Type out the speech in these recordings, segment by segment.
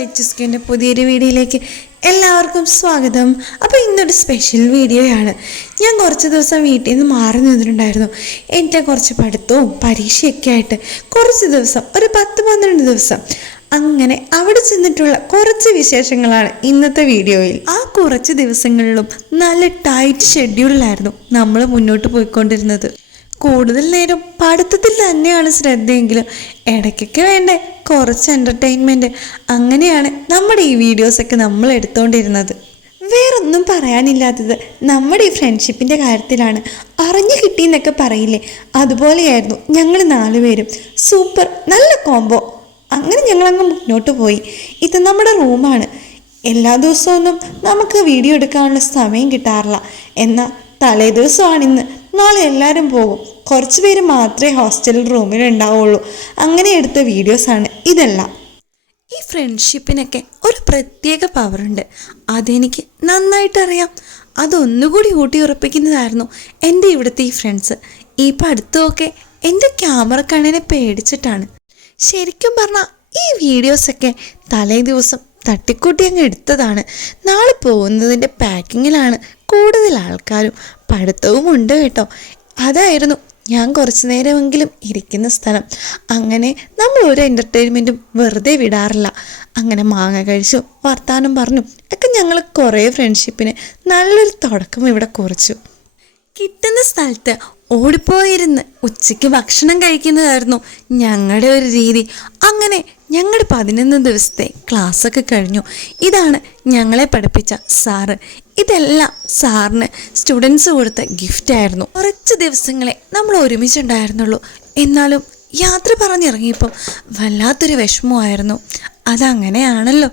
ലിച്ചുസ്കിന്റെ പുതിയൊരു വീഡിയോയിലേക്ക് എല്ലാവർക്കും സ്വാഗതം. അപ്പോൾ ഇന്നൊരു സ്പെഷ്യൽ വീഡിയോയാണ്. ഞാൻ കുറച്ച് ദിവസം വീട്ടിൽ നിന്ന് മാറി നിന്നിട്ടുണ്ടായിരുന്നു. എന്റെ കുറച്ച് പഠിത്തവും പരീക്ഷയൊക്കെ ആയിട്ട് കുറച്ച് ദിവസം ഒരു പത്ത് പന്ത്രണ്ട് ദിവസം അങ്ങനെ അവിടെ ചെന്നിട്ടുള്ള കുറച്ച് വിശേഷങ്ങളാണ് ഇന്നത്തെ വീഡിയോയിൽ. ആ കുറച്ച് ദിവസങ്ങളിലും നല്ല ടൈറ്റ് ഷെഡ്യൂളിലായിരുന്നു നമ്മൾ മുന്നോട്ട് പോയിക്കൊണ്ടിരുന്നത്. കൂടുതൽ നേരം പഠിത്തത്തിൽ തന്നെയാണ് ശ്രദ്ധയെങ്കിലും ഇടയ്ക്കൊക്കെ വേണ്ടേ കുറച്ച് എന്റർടൈൻമെന്റ് അങ്ങനെയാണ് നമ്മുടെ ഈ വീഡിയോസൊക്കെ നമ്മൾ എടുത്തുകൊണ്ടിരുന്നത് വേറൊന്നും പറയാനില്ലാത്തത് നമ്മുടെ ഈ ഫ്രണ്ട്ഷിപ്പിന്റെ കാര്യത്തിലാണ് അറിഞ്ഞു കിട്ടിയെന്നൊക്കെ പറയില്ലേ? അതുപോലെയായിരുന്നു ഞങ്ങൾ നാലുപേരും. സൂപ്പർ നല്ല കോംബോ അങ്ങനെ ഞങ്ങളങ്ങ് മുന്നോട്ട് പോയി. ഇത് നമ്മുടെ റൂമാണ് എല്ലാ ദിവസമൊന്നും നമുക്ക് വീഡിയോ എടുക്കാനുള്ള സമയം കിട്ടാറില്ല. എന്നാൽ തലേ ദിവസമാണിന്ന് നാളെ എല്ലാവരും പോകും. കുറച്ച് പേര് മാത്രമേ ഹോസ്റ്റൽ റൂമിൽ ഉണ്ടാവുള്ളൂ. അങ്ങനെ എടുത്ത വീഡിയോസാണ് ഇതെല്ലാം. ഈ ഫ്രണ്ട്ഷിപ്പിനൊക്കെ ഒരു പ്രത്യേക പവറുണ്ട് അതെനിക്ക് നന്നായിട്ടറിയാം അതൊന്നുകൂടി ഊട്ടി ഉറപ്പിക്കുന്നതായിരുന്നു എന്റെ ഇവിടുത്തെ ഈ ഫ്രണ്ട്സ് ഈ പഠിത്തമൊക്കെ എന്റെ ക്യാമറ കണ്ണിനെ പേടിച്ചിട്ടാണ്. ശരിക്കും പറഞ്ഞാൽ ഈ വീഡിയോസൊക്കെ തലേ ദിവസം തട്ടിക്കൂട്ടി അങ്ങ് എടുത്തതാണ്. നാളെ പോകുന്നതിന്റെ പാക്കിങ്ങിലാണ് കൂടുതൽ ആൾക്കാരും പഠിത്തവും ഉണ്ട് കേട്ടോ. അതായിരുന്നു ഞാൻ കുറച്ച് നേരമെങ്കിലും ഇരിക്കുന്ന സ്ഥലം. അങ്ങനെ നമ്മൾ ഒരു എന്റർടൈൻമെന്റും വെറുതെ വിടാറില്ല. അങ്ങനെ മാങ്ങ കഴിച്ചു വർത്താനം പറഞ്ഞു ഒക്കെ ഞങ്ങൾ കുറേ ഫ്രണ്ട്ഷിപ്പിന് നല്ലൊരു തുടക്കം ഇവിടെ കുറിച്ചു. കിട്ടുന്ന സ്ഥലത്ത് ഓടിപ്പോയിരുന്ന് ഉച്ചയ്ക്ക് ഭക്ഷണം കഴിക്കുന്നതായിരുന്നു ഞങ്ങളുടെ ഒരു രീതി. അങ്ങനെ ഞങ്ങളുടെ പതിനൊന്ന് ദിവസത്തെ ക്ലാസ്സൊക്കെ കഴിഞ്ഞു. ഇതാണ് ഞങ്ങളെ പഠിപ്പിച്ച സാറ്. ഇതെല്ലാം സാറിന് സ്റ്റുഡൻസ് കൊടുത്ത ഗിഫ്റ്റ് ആയിരുന്നു. കുറച്ച് ദിവസങ്ങളെ നമ്മൾ ഒരുമിച്ചുണ്ടായിരുന്നുള്ളൂ. എന്നാലും യാത്ര പറഞ്ഞിറങ്ങിയപ്പോൾ വല്ലാത്തൊരു വിഷമമായിരുന്നു. അതങ്ങനെയാണല്ലോ.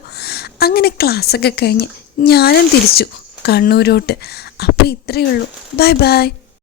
അങ്ങനെ ക്ലാസ്സൊക്കെ കഴിഞ്ഞ് ഞാനും തിരിച്ചു കണ്ണൂരോട്ട്. അപ്പോൾ ഇത്രയേ ഉള്ളൂ. Bye bye.